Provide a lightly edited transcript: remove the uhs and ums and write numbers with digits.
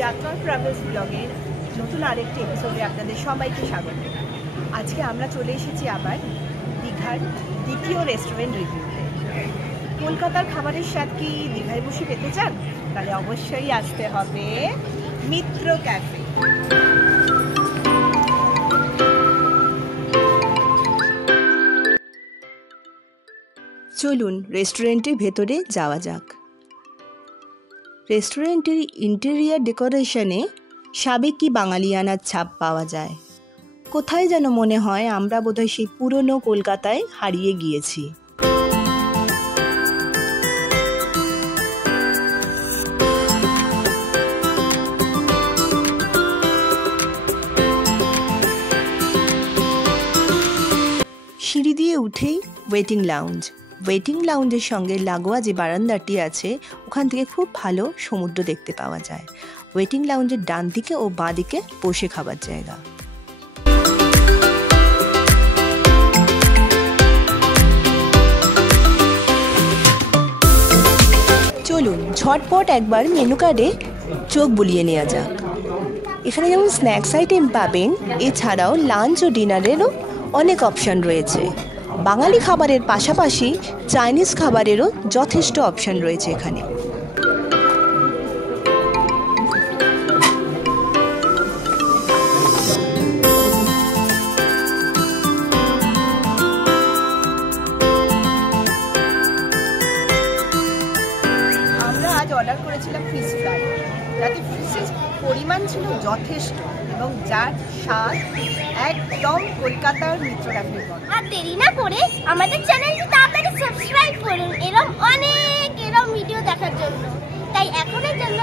যাত্রা ট্রাভেলস ব্লগের নতুন আরেকটি এপিসোডে আপনাদের সবাইকে স্বাগত। আজকে আমরা চলে এসেছি আবার দীঘার দ্বিতীয় রেস্টুরেন্ট রিভিউতে। কলকাতার খাবারের স্বাদ কি দীঘায় বসে পেতে চান? তাহলে অবশ্যই আসতে হবে মিত্র ক্যাফে। চলুন রেস্টুরেন্টের ভেতরে যাওয়া যাক। রেস্টুরেন্টের ইন্টেরিয়ার ডেকোরেশনে সাবেকি বাঙালিয়ানার ছাপ পাওয়া যায়। কোথায় যেন মনে হয় আমরা বোধহয় সেই পুরনো কলকাতায় হারিয়ে গিয়েছি। সিঁড়ি দিয়ে উঠেই ওয়েটিং লাউঞ্জের সঙ্গে লাগোয়া যে বারান্দাটি আছে ওখান থেকে খুব ভালো সমুদ্র দেখতে পাওয়া যায়। ওয়েটিং লাউঞ্জের ডান দিকে ও বাঁ দিকে বসে খাবার জায়গা। চলুন ঝটপট একবার মেনু কার্ডে চোখ বুলিয়ে নেওয়া যাক। এখানে যেমন স্ন্যাক্স আইটেম পাবেন, এছাড়াও লাঞ্চ ও ডিনারেরও অনেক অপশান রয়েছে। বাঙালি খাবারের পাশাপাশি চাইনিজ খাবারেরও যথেষ্ট অপশান রয়েছে এখানে। আমরা আজ অর্ডার করেছিলাম ফিশ ফ্রাই, যাতে ফিশের পরিমাণ ছিল যথেষ্ট এবং যার স্বাদ একদম কলকাতার মিত্র ক্যাফের মতো। আর দেরি না করে আমাদের চ্যানেলটি তাড়াতাড়ি সাবস্ক্রাইব করুন এরকম ভিডিও দেখার জন্য। তাই এখনের জন্য